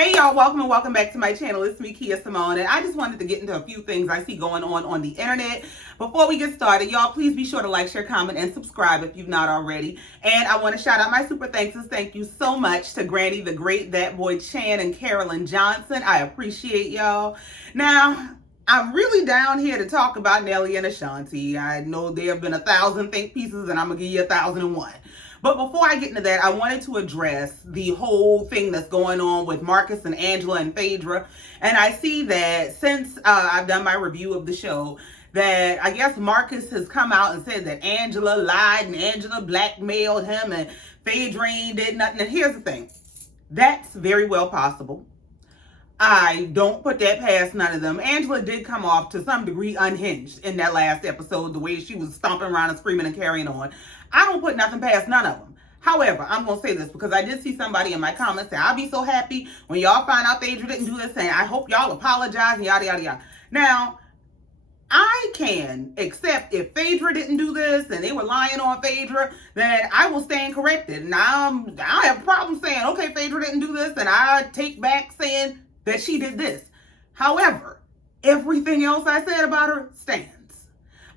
Hey y'all, welcome and welcome back to my channel. It's me, Kia Simone, and I just wanted to get into a few things I see going on the internet. Before we get started, y'all, please be sure to like, share, comment, and subscribe if you've not already. And I want to shout out my super thanks. Thank you so much to Granny the Great, That Boy Chan, and Carolyn Johnson. I appreciate y'all. Now, I'm really down here to talk about Nelly and Ashanti. I know there have been 1,000 think pieces, and I'm going to give you 1,001. But before I get into that, I wanted to address the whole thing that's going on with Marcus and Angela and Phaedra. And I see that since I've done my review of the show, that I guess Marcus has come out and said that Angela lied and Angela blackmailed him and Phaedra ain't did nothing. And here's the thing. That's very well possible. I don't put that past none of them. Angela did come off to some degree unhinged in that last episode, the way she was stomping around and screaming and carrying on. I don't put nothing past none of them. However, I'm going to say this because I did see somebody in my comments say, I'll be so happy when y'all find out Phaedra didn't do this, and I hope y'all apologize and yada, yada, yada. Now, I can accept if Phaedra didn't do this and they were lying on Phaedra, then I will stand corrected. Now, I have a problem saying, okay, Phaedra didn't do this, and I take back saying that she did this. However, everything else I said about her stands.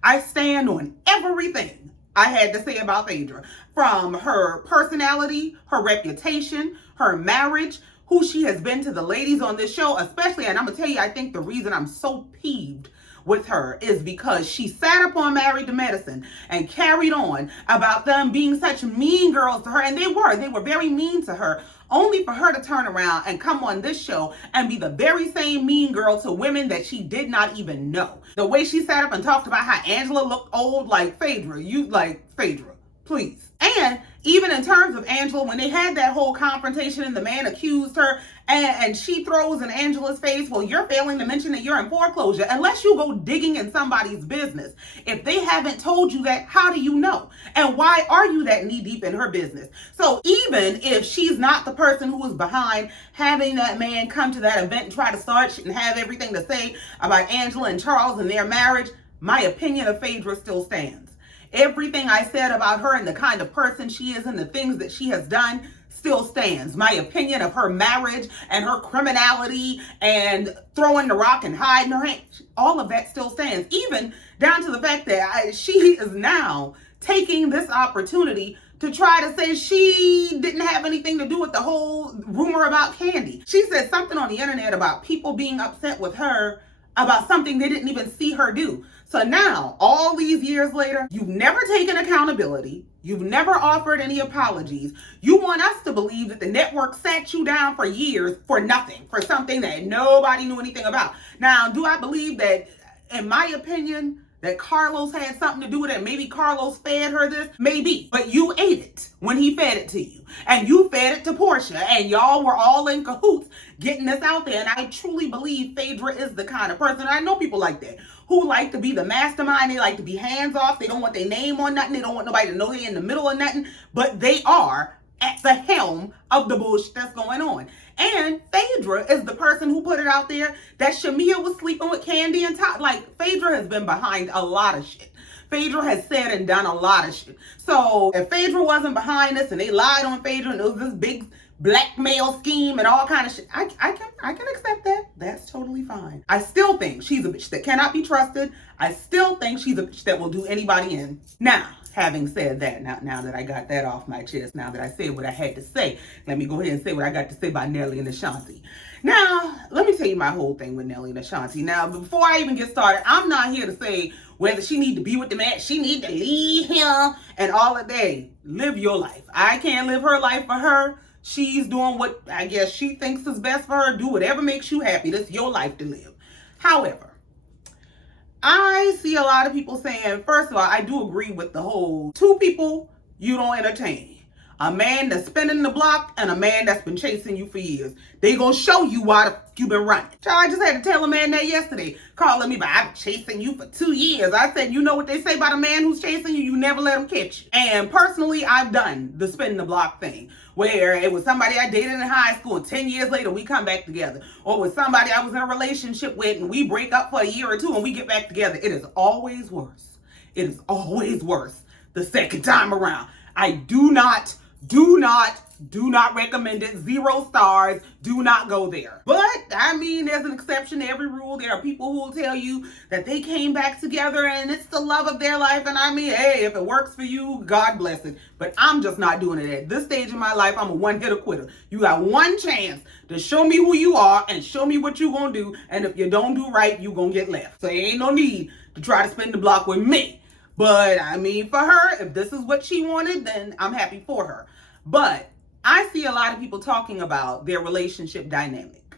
I stand on everything I had to say about Phaedra, from her personality, her reputation, her marriage, who she has been to the ladies on this show, especially, and I'm going to tell you, I think the reason I'm so peeved with her is because she sat up on Married to Medicine and carried on about them being such mean girls to her, and they were very mean to her, only for her to turn around and come on this show and be the very same mean girl to women that she did not even know. The way she sat up and talked about how Angela looked old, like Phaedra, please. And even in terms of Angela, when they had that whole confrontation and the man accused her and she throws in Angela's face, well, you're failing to mention that you're in foreclosure. Unless you go digging in somebody's business. If they haven't told you that, how do you know? And why are you that knee deep in her business? So even if she's not the person who is behind having that man come to that event and try to start shit and have everything to say about Angela and Charles and their marriage, my opinion of Phaedra still stands. Everything I said about her and the kind of person she is and the things that she has done still stands. My opinion of her marriage and her criminality and throwing the rock and hiding her hand, all of that still stands. Even down to the fact that she is now taking this opportunity to try to say she didn't have anything to do with the whole rumor about Candy. She said something on the internet about people being upset with her about something they didn't even see her do. So now, all these years later, you've never taken accountability. You've never offered any apologies. You want us to believe that the network sat you down for years for nothing, for something that nobody knew anything about. Now, do I believe that, in my opinion, that Carlos had something to do with it? Maybe Carlos fed her this? Maybe. But you ate it when he fed it to you. And you fed it to Portia. And y'all were all in cahoots getting this out there. And I truly believe Phaedra is the kind of person, I know people like that, who like to be the mastermind. They like to be hands off. They don't want their name on nothing. They don't want nobody to know they're in the middle of nothing. But they are at the helm of the bullshit that's going on. And Phaedra is the person who put it out there that Shamia was sleeping with Candy and Todd. Like, Phaedra has been behind a lot of shit. Phaedra has said and done a lot of shit. So if Phaedra wasn't behind this and they lied on Phaedra and it was this big blackmail scheme and all kind of shit, I can accept that. That's totally fine. I still think she's a bitch that cannot be trusted. I still think she's a bitch that will do anybody in. Now, having said that, now that I got that off my chest, now that I said what I had to say, let me go ahead and say what I got to say about Nelly and Ashanti. Now, let me tell you my whole thing with Nelly and Ashanti. Now, before I even get started, I'm not here to say whether she need to be with the man, she need to leave him, and all of that. Live your life. I can't live her life for her. She's doing what I guess she thinks is best for her. Do whatever makes you happy. That's your life to live. However, I see a lot of people saying, first of all, I do agree with the whole two people you don't entertain. A man that's spinning the block and a man that's been chasing you for years. They gonna show you why the fuck you been running. I just had to tell a man that yesterday, calling me, but I've been chasing you for 2 years. I said, you know what they say about a man who's chasing you? You never let him catch you. And personally, I've done the spinning the block thing, where it was somebody I dated in high school and 10 years later we come back together. Or with somebody I was in a relationship with and we break up for a year or two and we get back together. It is always worse. It is always worse the second time around. I do not Do not recommend it. 0 stars. Do not go there. But, I mean, there's an exception to every rule. There are people who will tell you that they came back together and it's the love of their life. And I mean, hey, if it works for you, God bless it. But I'm just not doing it. At this stage in my life, I'm a one-hitter quitter. You got one chance to show me who you are and show me what you're going to do. And if you don't do right, you're going to get left. So there ain't no need to try to spin the block with me. But, I mean, for her, if this is what she wanted, then I'm happy for her. But I see a lot of people talking about their relationship dynamic.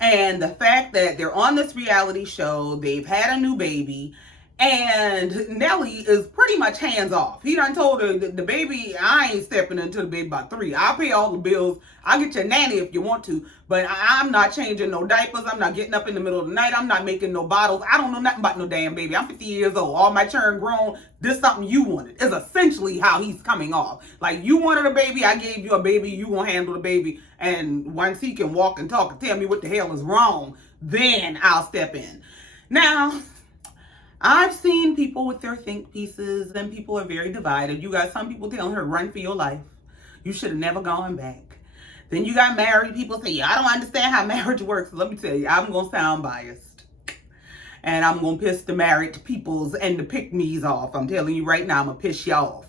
And the fact that they're on this reality show, they've had a new baby, and Nelly is pretty much hands off. He done told her, the baby, I ain't stepping into the baby by 3. I'll pay all the bills. I'll get your nanny if you want to, but I'm not changing no diapers. I'm not getting up in the middle of the night. I'm not making no bottles. I don't know nothing about no damn baby. I'm 50 years old. All my children grown. This something you wanted is essentially how he's coming off. Like, you wanted a baby. I gave you a baby. You gonna handle the baby. And once he can walk and talk and tell me what the hell is wrong, then I'll step in. Now, I've seen people with their think pieces, and people are very divided. You got some people telling her, run for your life. You should have never gone back. Then you got married people say, I don't understand how marriage works. Let me tell you, I'm going to sound biased. And I'm going to piss the married peoples and the pick-me's off. I'm telling you right now, I'm going to piss you off.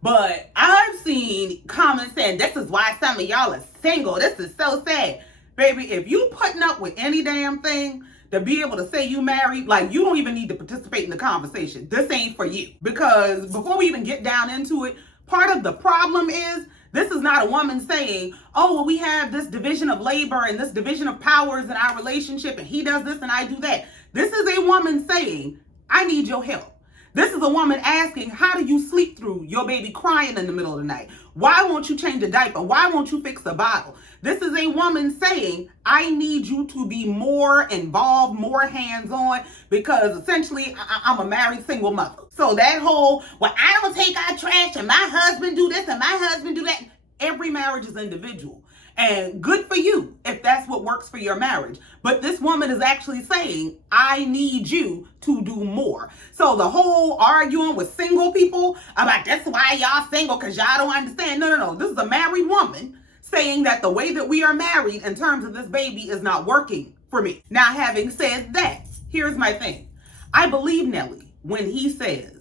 But I've seen comments saying, this is why some of y'all are single. This is so sad. Baby, if you putting up with any damn thing, to be able to say you married, like, you don't even need to participate in the conversation. This ain't for you. Because before we even get down into it, part of the problem is this is not a woman saying, oh, well, we have this division of labor and this division of powers in our relationship, and he does this and I do that. This is a woman saying, I need your help. This is a woman asking, how do you sleep through your baby crying in the middle of the night? Why won't you change a diaper? Why won't you fix a bottle? This is a woman saying, I need you to be more involved, more hands-on, because essentially I'm a married single mother. So that whole, well, I don't take out trash and my husband do this and my husband do that. Every marriage is individual. And good for you if that's what works for your marriage. But this woman is actually saying, I need you to do more. So the whole arguing with single people about that's why y'all single because y'all don't understand. No. This is a married woman saying that the way that we are married in terms of this baby is not working for me. Now, having said that, here's my thing. I believe Nelly when he says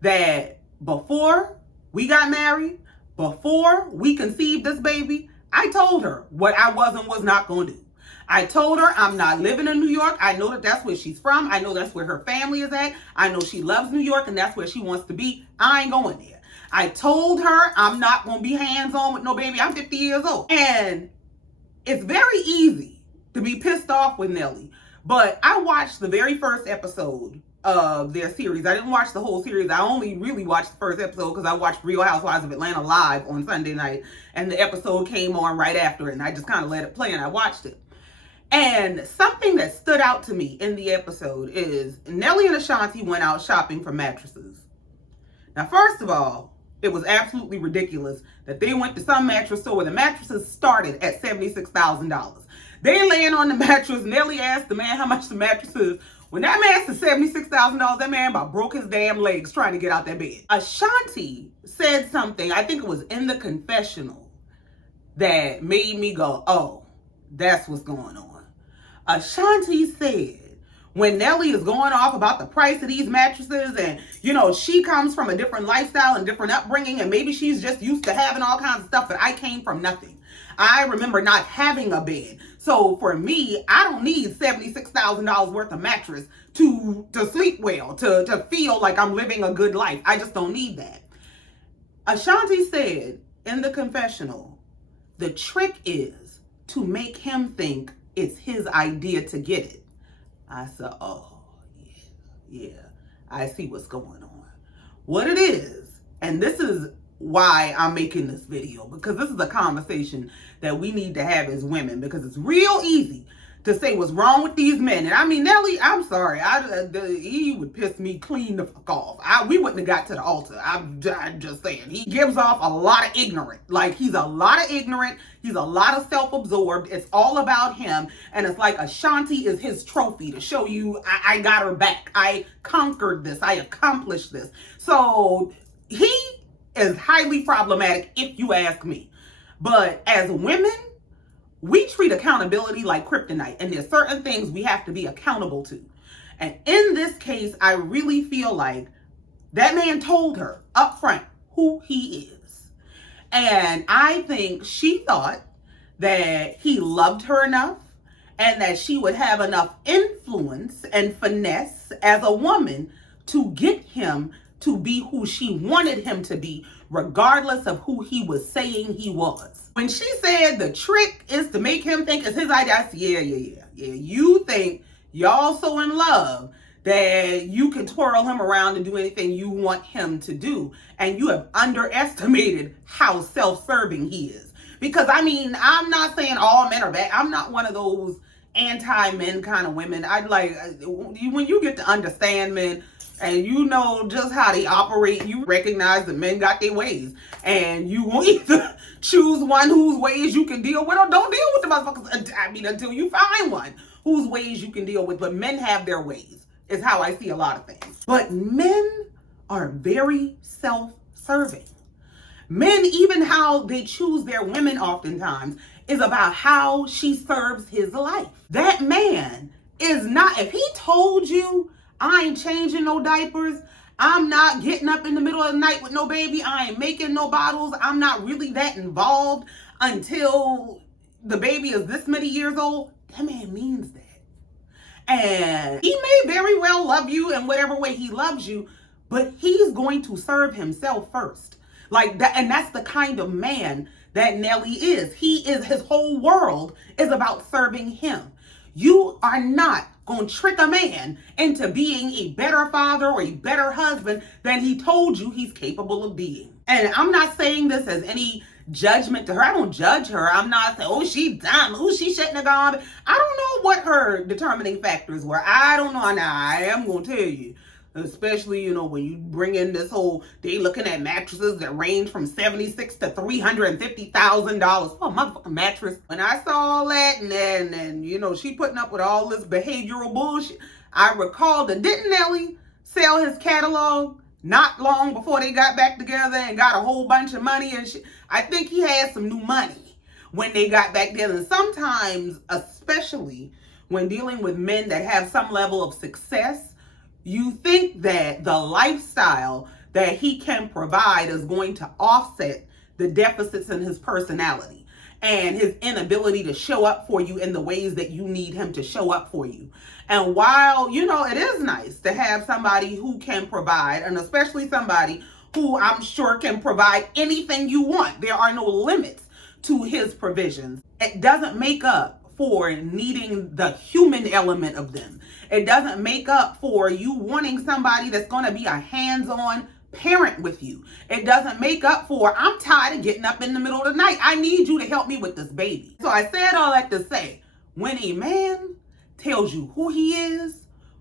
that before we got married, before we conceived this baby, I told her what I was not going to do. I told her I'm not living in New York. I know that that's where she's from. I know that's where her family is at. I know she loves New York and that's where she wants to be. I ain't going there. I told her I'm not going to be hands-on with no baby. I'm 50 years old. And it's very easy to be pissed off with Nelly. But I watched the very first episode of their series. I didn't watch the whole series. I only really watched the first episode because I watched Real Housewives of Atlanta live on Sunday night. And the episode came on right after it. And I just kind of let it play and I watched it. And something that stood out to me in the episode is Nelly and Ashanti went out shopping for mattresses. Now, first of all, it was absolutely ridiculous that they went to some mattress store where the mattresses started at $76,000. They laying on the mattress. Nelly asked the man how much the mattress is. When that man said $76,000, that man about broke his damn legs trying to get out that bed. Ashanti said something, I think it was in the confessional, that made me go, oh, that's what's going on. Ashanti said, when Nelly is going off about the price of these mattresses and, you know, she comes from a different lifestyle and different upbringing and maybe she's just used to having all kinds of stuff, but I came from nothing. I remember not having a bed. So for me, I don't need $76,000 worth of mattress to sleep well, to feel like I'm living a good life. I just don't need that. Ashanti said in the confessional, the trick is to make him think it's his idea to get it. I said, oh, yeah, I see what's going on. What it is, and this is why I'm making this video, because this is a conversation that we need to have as women, because it's real easy to say what's wrong with these men. And I mean, Nelly, I'm sorry, he would piss me clean the fuck off. We wouldn't have got to the altar. I'm just saying, he gives off a lot of ignorant. Like, he's a lot of ignorant. He's a lot of self-absorbed. It's all about him. And it's like Ashanti is his trophy to show you, I got her back. I conquered this. I accomplished this. So he is highly problematic if you ask me. But as women, we treat accountability like kryptonite, and there's certain things we have to be accountable to. And in this case, I really feel like that man told her up front who he is. And I think she thought that he loved her enough and that she would have enough influence and finesse as a woman to get him to be who she wanted him to be, regardless of who he was saying he was. When she said the trick is to make him think it's his idea, I said, yeah. You think y'all so in love that you can twirl him around and do anything you want him to do. And you have underestimated how self-serving he is. Because, I mean, I'm not saying all men are bad. I'm not one of those anti-men kind of women. I'd like, when you get to understand men and you know just how they operate, you recognize that men got their ways. And you will either choose one whose ways you can deal with or don't deal with the motherfuckers. I mean, until you find one whose ways you can deal with. But men have their ways, is how I see a lot of things. But men are very self-serving. Men, even how they choose their women oftentimes, is about how she serves his life. That man is not, if he told you, I ain't changing no diapers, I'm not getting up in the middle of the night with no baby, I ain't making no bottles, I'm not really that involved until the baby is this many years old, that man means that. And he may very well love you in whatever way he loves you, but he's going to serve himself first. Like that, and that's the kind of man that Nelly is. His whole world is about serving him. You are not going to trick a man into being a better father or a better husband than he told you he's capable of being. And I'm not saying this as any judgment to her. I don't judge her. I'm not saying, oh, she dumb. Oh, she shouldn't have gone. I don't know what her determining factors were. I don't know. Now, I am going to tell you. Especially, you know, when you bring in this whole, they looking at mattresses that range from $76,000 to $350,000 for a motherfucking mattress. When I saw all that and you know, she putting up with all this behavioral bullshit, I recalled that didn't Nelly sell his catalog not long before they got back together and got a whole bunch of money and shit? I think he had some new money when they got back together. And sometimes, especially when dealing with men that have some level of success, you think that the lifestyle that he can provide is going to offset the deficits in his personality and his inability to show up for you in the ways that you need him to show up for you. And while, you know, it is nice to have somebody who can provide, and especially somebody who I'm sure can provide anything you want, there are no limits to his provisions. It doesn't make up for needing the human element of them. It doesn't make up for you wanting somebody that's going to be a hands-on parent with you. It doesn't make up for, I'm tired of getting up in the middle of the night. I need you to help me with this baby. So I said all that to say, when a man tells you who he is,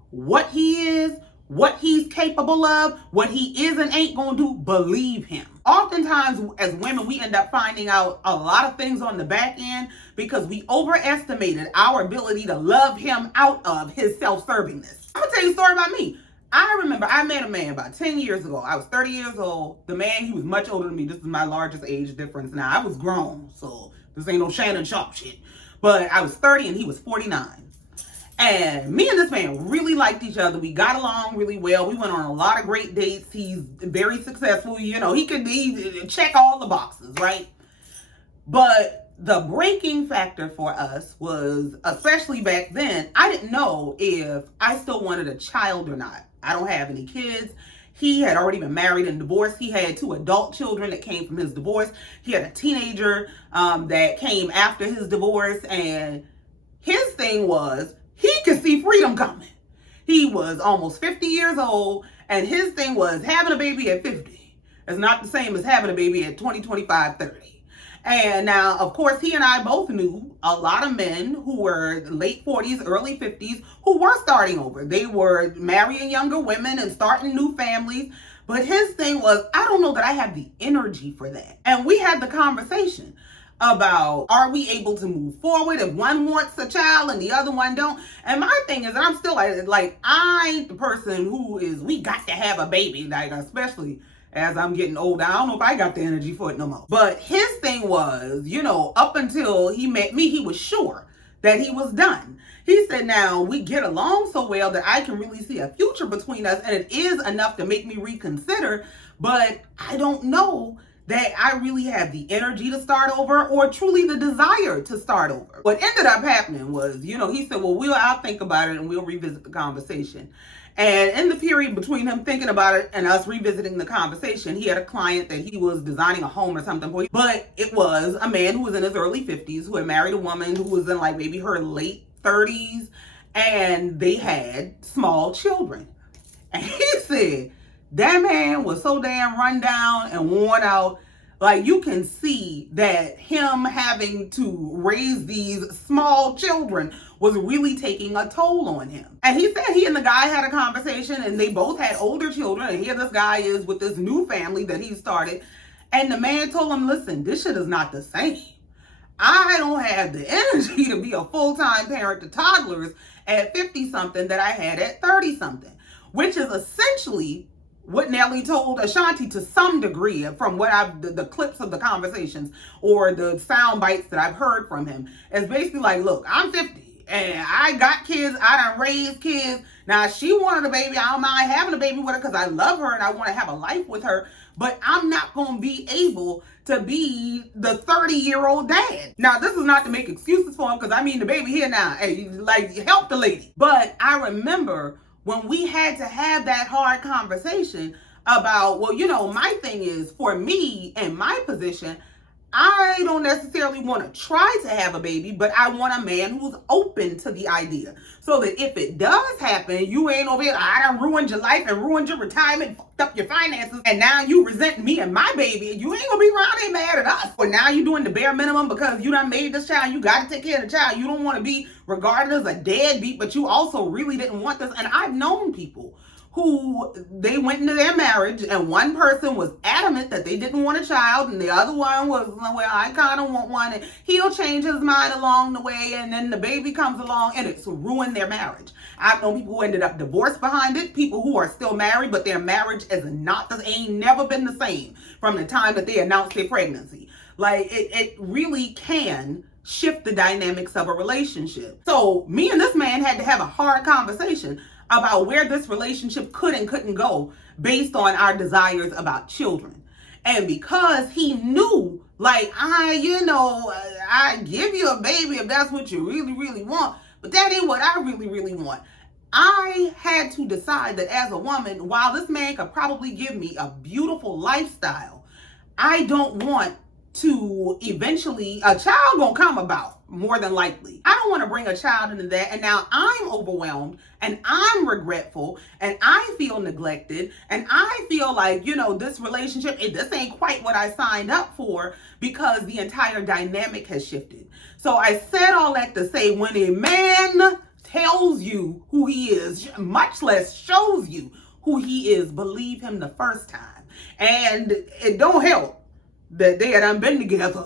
what he's capable of, what he is and ain't gonna do, believe him. Oftentimes, as women, we end up finding out a lot of things on the back end because we overestimated our ability to love him out of his self-servingness. I'm gonna tell you a story about me. I remember I met a man about 10 years ago. I was 30 years old. The man, he was much older than me. This is my largest age difference now. I was grown, so this ain't no Shannon Sharp shit. But I was 30 and he was 49. And me and this man really liked each other. We got along really well. We went on a lot of great dates. He's very successful. You know, he check all the boxes, right? But the breaking factor for us was, especially back then, I didn't know if I still wanted a child or not. I don't have any kids. He had already been married and divorced. He had 2 adult children that came from his divorce. He had a teenager that came after his divorce. And his thing was, he could see freedom coming. He was almost 50 years old, and his thing was having a baby at 50 is not the same as having a baby at 20, 25, 30. And now, of course, he and I both knew a lot of men who were late 40s, early 50s, who were starting over. They were marrying younger women and starting new families. But his thing was, I don't know that I have the energy for that. And we had the conversation about, are we able to move forward if one wants a child and the other one don't? And my thing is, and I'm still like I ain't the person who is, we got to have a baby, like, especially as I'm getting older. I don't know if I got the energy for it no more. But his thing was, up until he met me, he was sure that he was done. He said, now we get along so well that I can really see a future between us, and it is enough to make me reconsider, but I don't know that I really have the energy to start over or truly the desire to start over. What ended up happening was, he said, well, I'll think about it and we'll revisit the conversation. And in the period between him thinking about it and us revisiting the conversation, he had a client that he was designing a home or something for. But it was a man who was in his early 50s who had married a woman who was in like maybe her late 30s, and they had small children. And he said that man was so damn run down and worn out. Like, you can see that him having to raise these small children was really taking a toll on him. And he said he and the guy had a conversation, and they both had older children, and here this guy is with this new family that he started. And the man told him, listen, this shit is not the same. I don't have the energy to be a full-time parent to toddlers at 50-something that I had at 30-something, which is essentially what Nelly told Ashanti to some degree from what the clips of the conversations or the sound bites that I've heard from him. Is basically like, look, I'm 50 and I got kids, I done raised kids. Now, she wanted a baby. I don't mind having a baby with her because I love her and I want to have a life with her. But I'm not going to be able to be the 30-year-old dad. Now, this is not to make excuses for him because I mean the baby here now. Hey, like, help the lady. But I remember when we had to have that hard conversation about, well, my thing is, for me and my position, I don't necessarily want to try to have a baby, but I want a man who's open to the idea. So that if it does happen, you ain't over here, I done ruined your life and ruined your retirement, fucked up your finances, and now you resent me and my baby. You ain't gonna be around here mad at us. Or now you doing the bare minimum because you done made this child, you gotta take care of the child. You don't want to be regarded as a deadbeat, but you also really didn't want this. And I've known people who they went into their marriage and one person was adamant that they didn't want a child and the other one was, well, I kind of want one, and he'll change his mind along the way, and then the baby comes along and it's ruined their marriage. I've known people who ended up divorced behind it, people who are still married, but their marriage ain't never been the same from the time that they announced their pregnancy. Like, it really can shift the dynamics of a relationship. So me and this man had to have a hard conversation about where this relationship could and couldn't go based on our desires about children. And because he knew, like, I give you a baby if that's what you really, really want, but that ain't what I really, really want. I had to decide that as a woman, while this man could probably give me a beautiful lifestyle, I don't want to eventually, a child gonna come about more than likely. I don't want to bring a child into that, and now I'm overwhelmed and I'm regretful and I feel neglected and I feel like, this relationship, this ain't quite what I signed up for because the entire dynamic has shifted. So I said all that to say, when a man tells you who he is, much less shows you who he is, believe him the first time. And it don't help that they had been together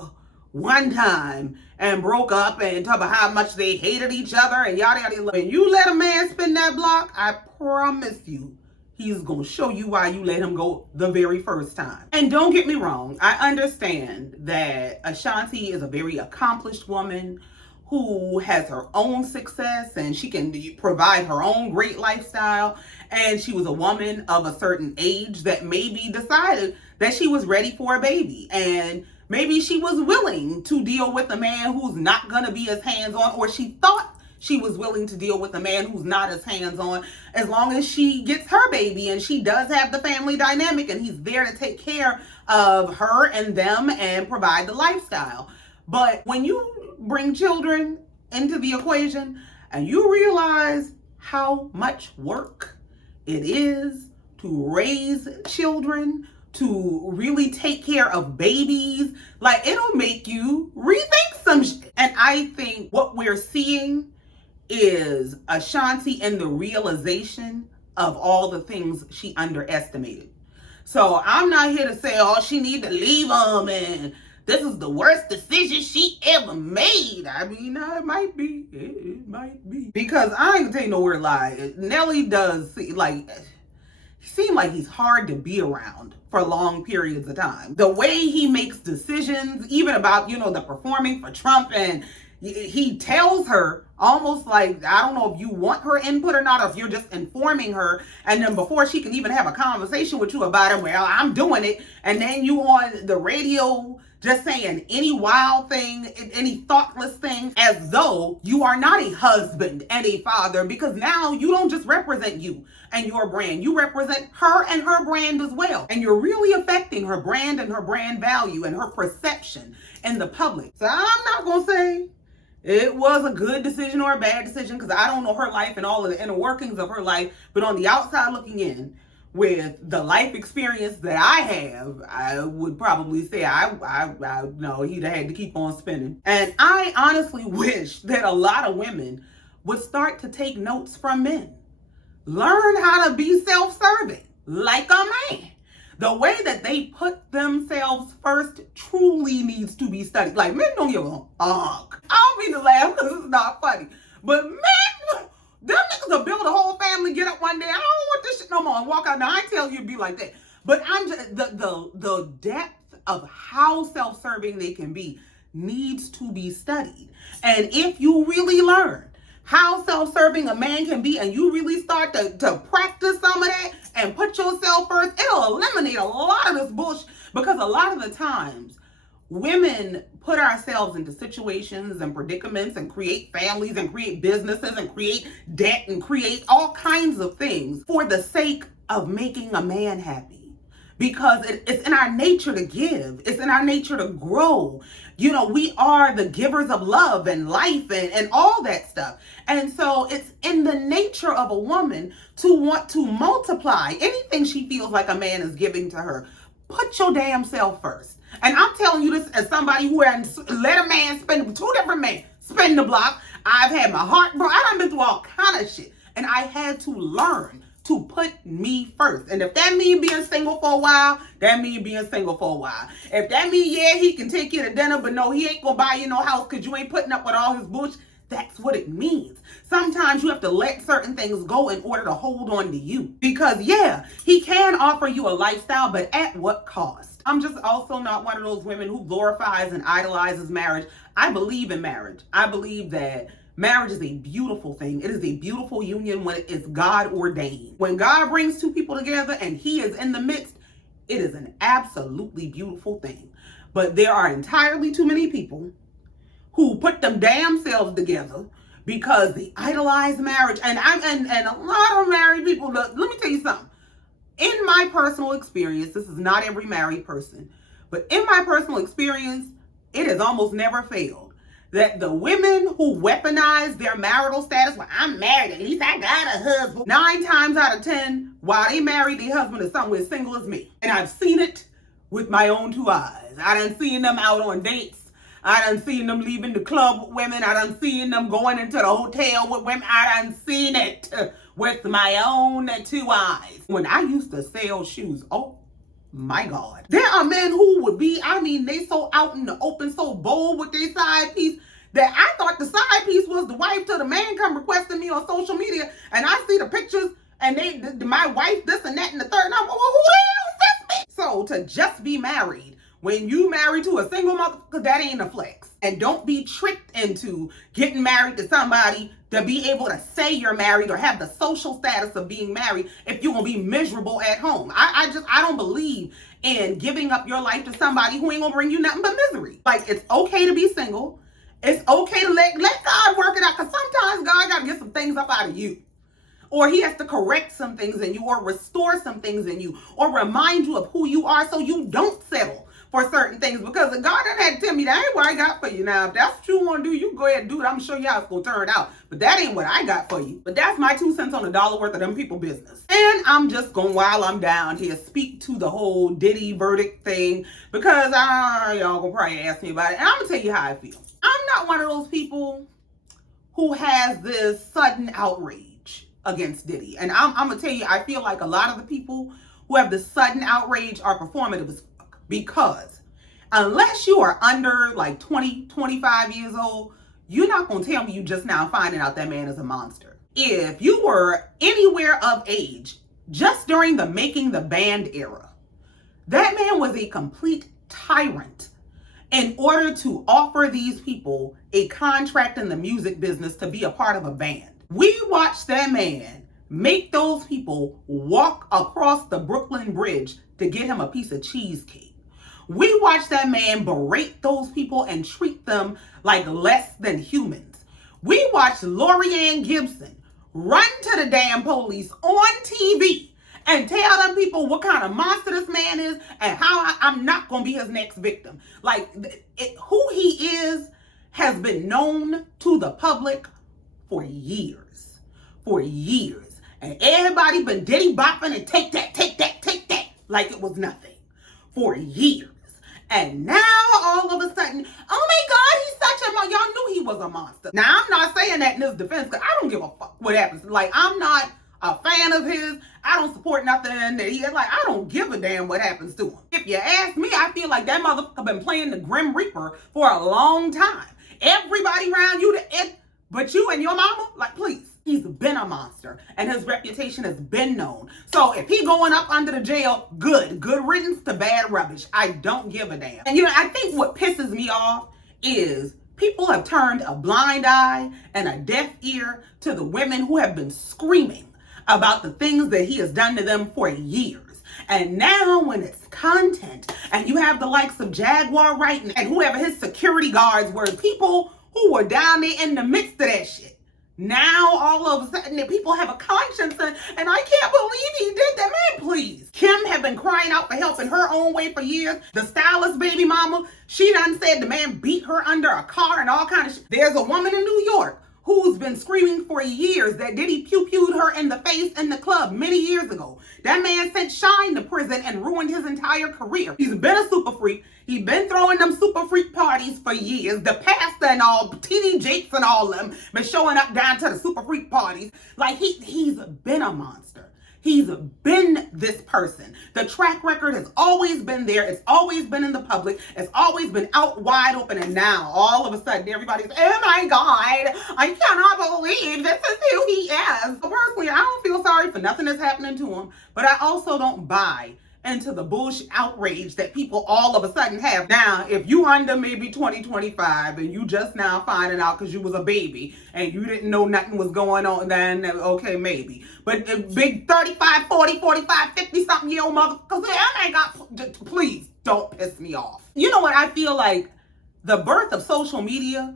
one time and broke up and talk about how much they hated each other and yada yada. When you let a man spin that block, I promise you, he's gonna show you why you let him go the very first time. And don't get me wrong, I understand that Ashanti is a very accomplished woman who has her own success and she can provide her own great lifestyle. And she was a woman of a certain age that maybe decided that she was ready for a baby. And maybe she was willing to deal with a man who's not going to be as hands-on, or she thought she was willing to deal with a man who's not as hands-on, as long as she gets her baby and she does have the family dynamic and he's there to take care of her and them and provide the lifestyle. But when you bring children into the equation and you realize how much work it is to raise children, to really take care of babies, like, it'll make you rethink some shit. And I think what we're seeing is Ashanti in the realization of all the things she underestimated. So I'm not here to say, oh, she need to leave him and this is the worst decision she ever made. I mean, it might be. It might be. Because I ain't gonna tell you no word lie. Nelly does see, like, seem like he's hard to be around for long periods of time. The way he makes decisions, even about, the performing for Trump, and he tells her almost like, I don't know if you want her input or not, or if you're just informing her, and then before she can even have a conversation with you about it, well, I'm doing it, and then you on the radio just saying any wild thing, any thoughtless thing, as though you are not a husband and a father, because now you don't just represent you and your brand, you represent her and her brand as well. And you're really affecting her brand and her brand value and her perception in the public. So I'm not gonna say it was a good decision or a bad decision, because I don't know her life and all of the inner workings of her life, but on the outside looking in, with the life experience that I have, I would probably say I no, he'd have had to keep on spinning. And I honestly wish that a lot of women would start to take notes from men. Learn how to be self-serving, like a man. The way that they put themselves first truly needs to be studied. Like, men don't give a fuck. I don't mean to laugh because it's not funny, but men, them niggas will build a whole family, get up one day, I don't want this shit no more, and walk out. Now, I tell you, it'd be like that. But I'm just, the depth of how self-serving they can be needs to be studied. And if you really learn how self-serving a man can be, and you really start to practice some of that and put yourself first, it'll eliminate a lot of this bullshit. Because a lot of the times, women put ourselves into situations and predicaments and create families and create businesses and create debt and create all kinds of things for the sake of making a man happy. Because it's in our nature to give. It's in our nature to grow. We are the givers of love and life and all that stuff. And so it's in the nature of a woman to want to multiply anything she feels like a man is giving to her. Put your damn self first. And I'm telling you this as somebody who has let a man two different men spin the block. I've had my heart broken. I've been through all kind of shit. And I had to learn to put me first. And if that means being single for a while, that means being single for a while. If that means, yeah, he can take you to dinner, but no, he ain't gonna buy you no house because you ain't putting up with all his bullshit. That's what it means. Sometimes you have to let certain things go in order to hold on to you. Because yeah, he can offer you a lifestyle, but at what cost? I'm just also not one of those women who glorifies and idolizes marriage. I believe in marriage. I believe that marriage is a beautiful thing. It is a beautiful union when it is God ordained. When God brings two people together and he is in the midst, it is an absolutely beautiful thing. But there are entirely too many people who put them damn selves together because they idolize marriage. And a lot of married people, let me tell you something. In my personal experience, this is not every married person, but in my personal experience, it has almost never failed that the women who weaponize their marital status, well, I'm married, at least I got a husband. 9 times out of 10, while they married, their husband is somewhere as single as me. And I've seen it with my own 2 eyes. I done seen them out on dates. I done seen them leaving the club with women. I done seen them going into the hotel with women. I done seen it with my own 2 eyes. When I used to sell shoes, oh my God. There are men who would be, they so out in the open, so bold with their side piece that I thought the side piece was the wife till the man come requesting me on social media and I see the pictures and my wife, this and that and the third, and I'm, well, who the hell is this me? So to just be married, when you married to a single mother, because that ain't a flex. And don't be tricked into getting married to somebody to be able to say you're married or have the social status of being married if you're going to be miserable at home. I don't believe in giving up your life to somebody who ain't going to bring you nothing but misery. Like, it's okay to be single. It's okay to let God work it out, because sometimes God got to get some things up out of you. Or he has to correct some things in you or restore some things in you or remind you of who you are so you don't settle for certain things, because God done had to tell me that ain't what I got for you. Now, if that's what you want to do, you go ahead and do it. I'm sure you how it's going to turn out. But that ain't what I got for you. But that's my 2 cents on the dollar worth of them people business. And I'm just going, while I'm down here, speak to the whole Diddy verdict thing, because y'all going to probably ask me about it. And I'm going to tell you how I feel. I'm not one of those people who has this sudden outrage against Diddy. And I'm going to tell you, I feel like a lot of the people who have this sudden outrage are performative as fuck. Because unless you are under like 20, 25 years old, you're not going to tell me you just now finding out that man is a monster. If you were anywhere of age just during the Making the Band era. That man was a complete tyrant in order to offer these people a contract in the music business to be a part of a band. We watched that man make those people walk across the Brooklyn Bridge to get him a piece of cheesecake. We watched that man berate those people and treat them like less than humans. We watched Lorianne Gibson run to the damn police on TV and tell them people what kind of monster this man is and how I'm not going to be his next victim. Like, who he is has been known to the public for years. For years. And everybody been Diddy bopping and take that, like it was nothing. For years. And now all of a sudden, oh my God, he's such a monster. Y'all knew he was a monster. Now, I'm not saying that in his defense because I don't give a fuck what happens. Like, I'm not a fan of his. I don't support nothing that he is. Like, I don't give a damn what happens to him. If you ask me, I feel like that motherfucker been playing the Grim Reaper for a long time. Everybody around you, but you and your mama, like, please. He's been a monster, and his reputation has been known. So if he going up under the jail, good riddance to bad rubbish. I don't give a damn. And I think what pisses me off is people have turned a blind eye and a deaf ear to the women who have been screaming about the things that he has done to them for years. And now when it's content, and you have the likes of Jaguar Wright and whoever his security guards were, people who were down there in the midst of that shit. Now, all of a sudden, people have a conscience, and I can't believe he did that. Man, please. Kim had been crying out for help in her own way for years. The stylist baby mama, she done said the man beat her under a car and all kind of shit. There's a woman in New York who's been screaming for years that Diddy pew-pewed her in the face in the club many years ago. That man sent Shine to prison and ruined his entire career. He's been a super freak. He's been throwing them super freak parties for years. The pastor and all, TD Jakes and all of them, been showing up down to the super freak parties. Like, he's been a monster. He's been this person. The track record has always been there. It's always been in the public. It's always been out wide open. And now, all of a sudden, everybody's, oh my God, I cannot believe this is who he is. So personally, I don't feel sorry for nothing that's happening to him. But I also don't buy into the bullshit outrage that people all of a sudden have. Now, if you under maybe 2025 and you just now finding out because you was a baby and you didn't know nothing was going on, then okay, maybe. But the big 35, 40, 45, 50 something year old motherfuckers, oh my God, please don't piss me off. You know what? I feel like the birth of social media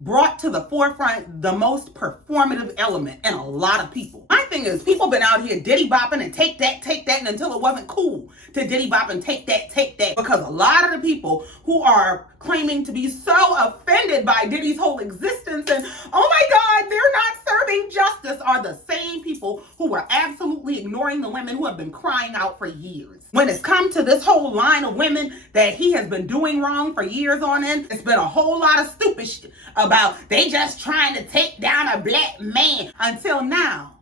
brought to the forefront the most performative element in a lot of people. My thing is, people been out here diddy bopping and take that, and until it wasn't cool to diddy bop and take that. Because a lot of the people who are claiming to be so offended by Diddy's whole existence and, oh my God, they're not serving justice, are the same people who are absolutely ignoring the women who have been crying out for years. When it's come to this whole line of women that he has been doing wrong for years on end, it's been a whole lot of stupid shit about they just trying to take down a black man. Until now,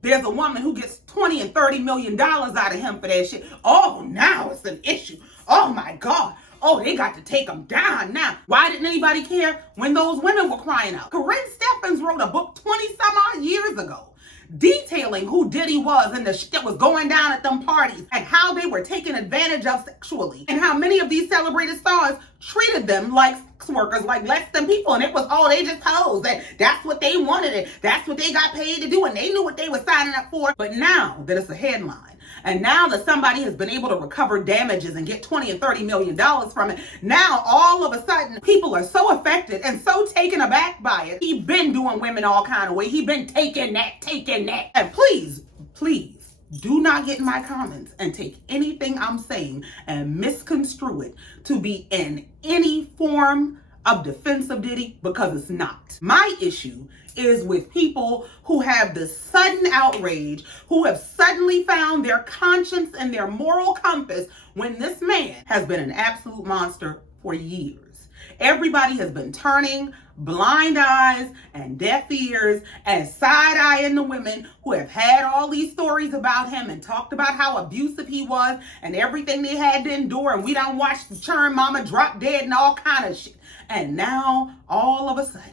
there's a woman who gets $20 and $30 million out of him for that shit. Oh, now it's an issue. Oh my God. Oh, they got to take him down now. Why didn't anybody care when those women were crying out? Corinne Steffens wrote a book 20 some odd years ago detailing who Diddy was and the shit that was going down at them parties and how they were taken advantage of sexually and how many of these celebrated stars treated them like sex workers, like less than people. And it was, oh, they just posed. That's what they wanted. And that's what they got paid to do. And they knew what they were signing up for. But now that it's a headline, and now that somebody has been able to recover damages and get $20 and $30 million from it, now all of a sudden people are so affected and so taken aback by it. He been doing women all kind of way. He been taking that. And please, do not get in my comments and take anything I'm saying and misconstrue it to be in any form of defense of Diddy, because it's not. My issue is with people who have this sudden outrage, who have suddenly found their conscience and their moral compass when this man has been an absolute monster for years. Everybody has been turning blind eyes and deaf ears and side-eyeing the women who have had all these stories about him and talked about how abusive he was and everything they had to endure, and we done watched the churn mama drop dead and all kind of shit. And now, all of a sudden,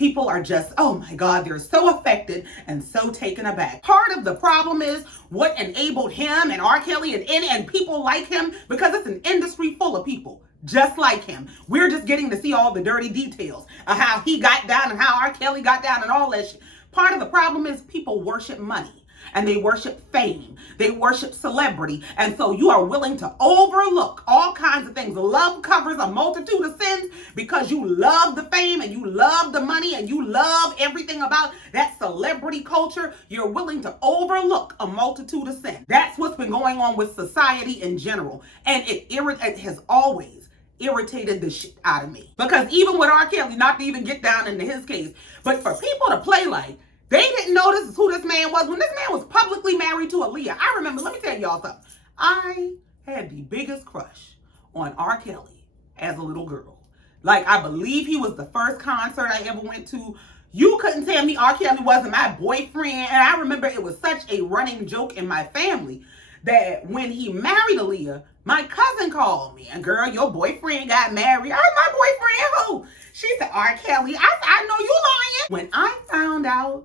people are just, oh my God, they're so affected and so taken aback. Part of the problem is what enabled him and R. Kelly and people like him, because it's an industry full of people just like him. We're just getting to see all the dirty details of how he got down and how R. Kelly got down and all that shit. Part of the problem is people worship money. And they worship fame. They worship celebrity. And so you are willing to overlook all kinds of things. Love covers a multitude of sins because you love the fame and you love the money and you love everything about that celebrity culture. You're willing to overlook a multitude of sins. That's what's been going on with society in general. And it has always irritated the shit out of me. Because even with R. Kelly, not to even get down into his case, but for people to play like they didn't know this is who this man was when this man was publicly married to Aaliyah. I remember, let me tell y'all something. I had the biggest crush on R. Kelly as a little girl. Like, I believe he was the first concert I ever went to. You couldn't tell me R. Kelly wasn't my boyfriend. And I remember it was such a running joke in my family that when he married Aaliyah, my cousin called me. And girl, your boyfriend got married. My boyfriend who? She said, R. Kelly. I know you lying. When I found out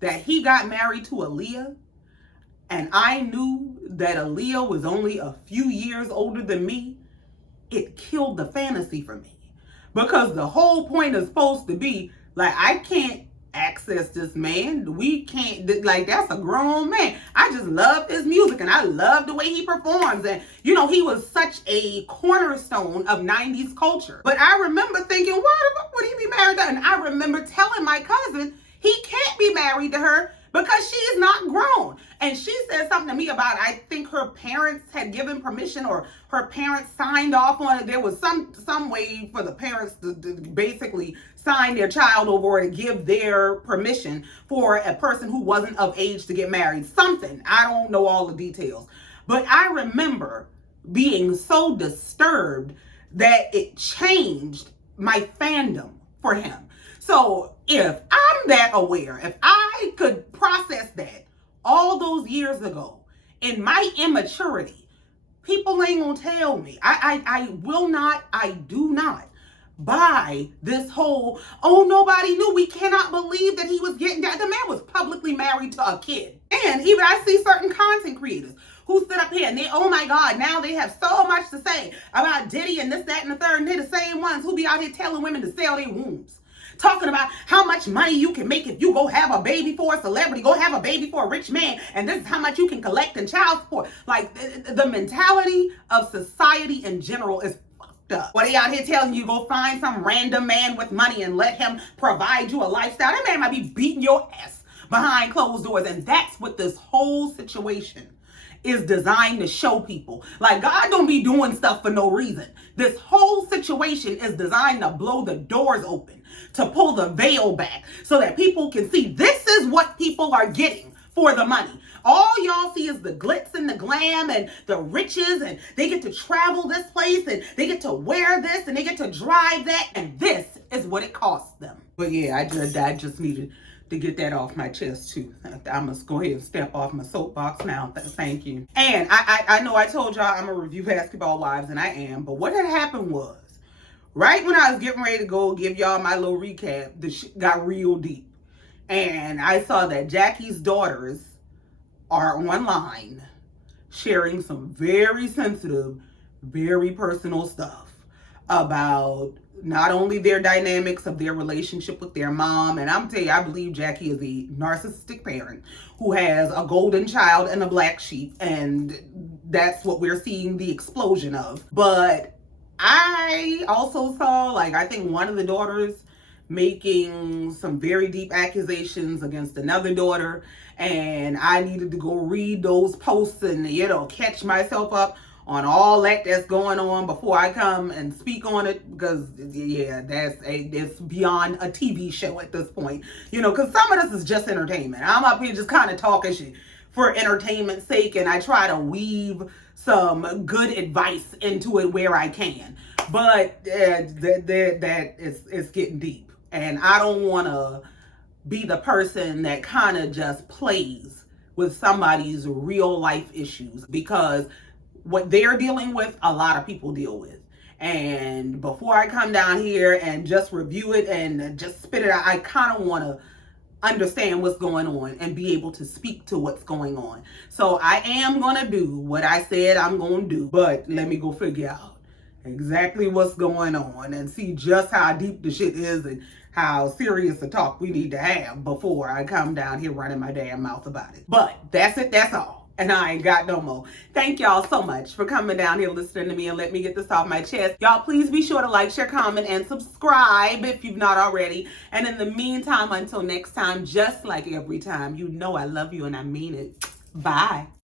that he got married to Aaliyah, and I knew that Aaliyah was only a few years older than me, it killed the fantasy for me. Because the whole point is supposed to be, like, I can't access this man. We can't, like, that's a grown man. I just love his music, and I love the way he performs. And, you know, he was such a cornerstone of 90s culture. But I remember thinking, why the fuck would he be married to her? And I remember telling my cousin, he can't be married to her because she is not grown. And she said something to me about, I think her parents had given permission or her parents signed off on it. There was some way for the parents to basically sign their child over or to give their permission for a person who wasn't of age to get married. Something. I don't know all the details. But I remember being so disturbed that it changed my fandom for him. So if I'm that aware, if I could process that all those years ago in my immaturity, people ain't gonna tell me. I do not buy this whole, oh, nobody knew. We cannot believe that he was getting that. The man was publicly married to a kid. And even I see certain content creators who sit up here and they, oh my God, now they have so much to say about Diddy and this, that, and the third. And they're the same ones who be out here telling women to sell their wombs. Talking about how much money you can make if you go have a baby for a celebrity, go have a baby for a rich man, and this is how much you can collect in child support. Like, the mentality of society in general is fucked up. What they out here telling you, go find some random man with money and let him provide you a lifestyle. That man might be beating your ass behind closed doors. And that's what this whole situation is designed to show people. Like, God don't be doing stuff for no reason. This whole situation is designed to blow the doors open, to pull the veil back so that people can see this is what people are getting for the money. All y'all see is the glitz and the glam and the riches, and they get to travel this place and they get to wear this and they get to drive that, and this is what it costs them. But yeah, I just needed to get that off my chest too. I must go ahead and step off my soapbox now. Thank you. And I know I told y'all I'm a review Basketball Wives, and I am, but what had happened was, right when I was getting ready to go give y'all my little recap, the shit got real deep. And I saw that Jackie's daughters are online sharing some very sensitive, very personal stuff about not only their dynamics of their relationship with their mom, and I'm telling you, I believe Jackie is a narcissistic parent who has a golden child and a black sheep, and that's what we're seeing the explosion of. But I also saw, like, I think one of the daughters making some very deep accusations against another daughter, and I needed to go read those posts and, you know, catch myself up on all that's going on before I come and speak on it, because yeah, it's beyond a TV show at this point, you know, because some of this is just entertainment. I'm up here just kind of talking shit for entertainment's sake, and I try to weave some good advice into it where I can, but it's getting deep, and I don't want to be the person that kind of just plays with somebody's real life issues, because what they're dealing with, a lot of people deal with. And before I come down here and just review it and just spit it out, I kind of want to understand what's going on and be able to speak to what's going on. So I am going to do what I said I'm going to do, but let me go figure out exactly what's going on and see just how deep the shit is and how serious a talk we need to have before I come down here running my damn mouth about it. But that's it, that's all. And I ain't got no more. Thank y'all so much for coming down here listening to me and let me get this off my chest. Y'all please be sure to like, share, comment, and subscribe if you've not already. And in the meantime, until next time, just like every time, you know I love you and I mean it. Bye.